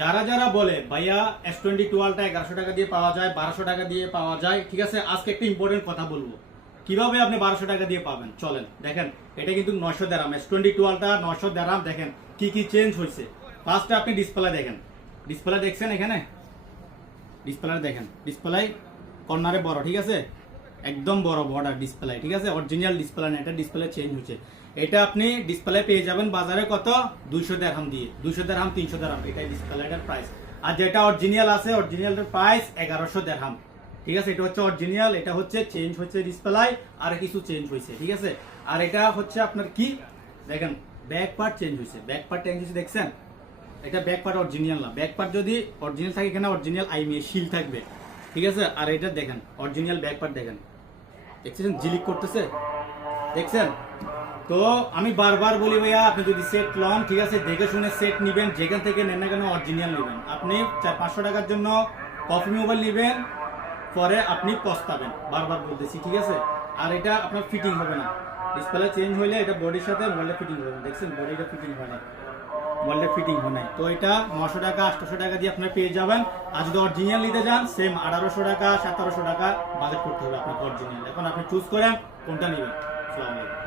যারা যারা বলে ভাইয়া S20 1100 টাকা দিয়ে পাওয়া যায়, 1200 টাকা দিয়ে পাওয়া যায়, ঠিক আছে, আজকে একটা ইম্পর্টেন্ট কথা বলবো কিভাবে আপনি 1200 টাকা দিয়ে পাবেন। চলেন দেখেন, এটা কিন্তু 900 দেরাম, S20 900 দেরাম। দেখেন কি কি চেঞ্জ হয়েছে। ফার্স্টে আপনি ডিসপ্লে দেখেন, ডিসপ্লে দেখছেন এখানে, ডিসপ্লে দেখেন, ডিসপ্লে কর্নারে বড়, ঠিক আছে, একদম বড় বর্ডার ডিসপ্লে, ঠিক আছে, অরিজিনাল ডিসপ্লে না, এটা ডিসপ্লে চেঞ্জ হচ্ছে। এটা আপনি ডিসপ্লে পেয়ে যাবেন বাজারে কত, 200 দিরহাম দিয়ে, 200 দিরহাম 300 দিরহাম, এটাই ডিসপ্লেটার প্রাইস। আর যেটা অরিজিনাল আছে, অরিজিনালটার প্রাইস 1100 দিরহাম, ঠিক আছে। এটা হচ্ছে অরিজিনাল, এটা হচ্ছে চেঞ্জ হচ্ছে ডিসপ্লে, আর কিছু চেঞ্জ হয়েছে, ঠিক আছে। আর এটা হচ্ছে আপনার কি দেখেন, ব্যাক পার্ট চেঞ্জ হয়েছে, ব্যাক পার্ট চেঞ্জ হয়েছে, দেখছেন, এটা ব্যাক পার্ট অরিজিনাল না, ব্যাক পার্ট যদি অরিজিনাল থাকে এখানে অরিজিনাল আইমিএ শিল থাকবে, ঠিক আছে। আর এটা দেখেন অরিজিনাল ব্যাক পার্ট দেখেন, দেখছেন জিলিক করতেছে, দেখছেন। তো আমি বারবার বলি ভাইয়া, আপনি যদি সেট লন, ঠিক আছে, দেখে শুনে সেট নিবেন, যেখান থেকে নেন না কেন অরিজিনাল নেবেন। আপনি 400-500 টাকার জন্য কফি মোবাইল নেবেন, পরে আপনি পস্তাবেন, বারবার বলতেছি, ঠিক আছে। আর এটা আপনার ফিটিং হবে না, ডিসপ্লে চেঞ্জ হইলে এটা বডির সাথে মোবাইলটা ফিটিং হবে না, দেখছেন বডিটা ফিটিং হয় না, মোবাইলটা ফিটিং হয় না। তো এটা 900 টাকা 800 টাকা দিয়ে আপনি পেয়ে যাবেন। আর যদি অরিজিনাল নিতে যান, সেম 1800 টাকা 1700 টাকা বাজেট করতে হবে আপনাকে অরিজিনাল। এখন আপনি চুজ করেন কোনটা নেবেন। আসসালামু আলাইকুম।